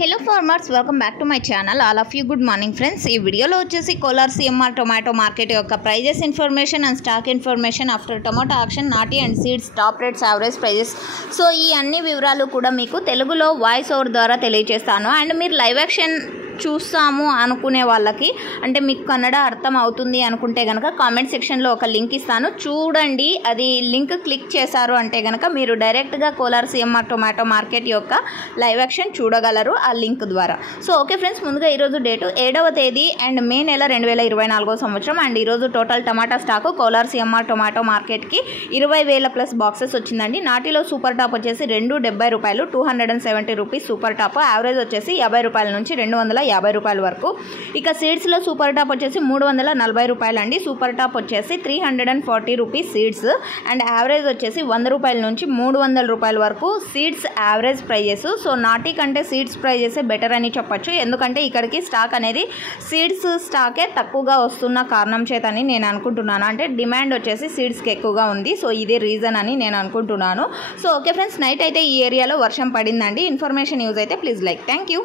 Hello farmers, welcome back to my channel. All of you good morning friends. ఈ వీడియోలో వచ్చేసి Kolar CMR tomato market యొక్క prices information and stock information after tomato auction, నాటి and seeds, top rates, average prices. So ఈ అన్ని వివరాలు కూడా మీకు తెలుగులో వాయిస్ ఓవర్ ద్వారా తెలియజేస్తాను. అండ్ మీరు లైవ్ యాక్షన్ చూస్తాము అనుకునే వాళ్ళకి, అంటే మీకు కన్నడ అర్థం అవుతుంది అనుకుంటే కనుక కామెంట్ సెక్షన్లో ఒక లింక్ ఇస్తాను, చూడండి. అది లింక్ క్లిక్ చేశారు అంటే కనుక మీరు డైరెక్ట్గా కోలార్ సిఎంఆర్ టొమాటో మార్కెట్ యొక్క లైవ్ యాక్షన్ చూడగలరు ఆ లింక్ ద్వారా. సో ఓకే ఫ్రెండ్స్, ముందుగా ఈరోజు డేటు 7వ తేదీ అండ్ మే నెల 2024 సంవత్సరం. అండ్ ఈరోజు టోటల్ టమాటా స్టాకు కోలార్ సిఎంఆర్ టొమాటో మార్కెట్కి 20,000 ప్లస్ బాక్సెస్ వచ్చిందండి. నాటిలో సూపర్ టాప్ వచ్చేసి 270 రూపాయలు, 270 రూపీస్ సూపర్ టాప్. యావరేజ్ వచ్చేసి 50 రూపాయల నుంచి 250 రూపాయల వరకు. ఇక సీడ్స్లో సూపర్ టాప్ వచ్చేసి 340 రూపాయలు అండి. సూపర్ టాప్ వచ్చేసి 340 రూపీస్ సీడ్స్. అండ్ యావరేజ్ వచ్చేసి 100 రూపాయల నుంచి 300 రూపాయల వరకు సీడ్స్ యావరేజ్ ప్రైజెస్. సో నాటి కంటే సీడ్స్ ప్రైజెస్ బెటర్ అని చెప్పొచ్చు, ఎందుకంటే ఇక్కడికి స్టాక్ అనేది సీడ్స్ స్టాకే తక్కువగా వస్తున్న కారణం చేతని నేను అనుకుంటున్నాను. అంటే డిమాండ్ వచ్చేసి సీడ్స్కి ఎక్కువగా ఉంది. సో ఇదే రీజన్ అని నేను అనుకుంటున్నాను. సో ఓకే ఫ్రెండ్స్, నైట్ అయితే ఈ ఏరియాలో వర్షం పడిందండి. ఇన్ఫర్మేషన్ యూజ్ అయితే ప్లీజ్ లైక్. Thank you.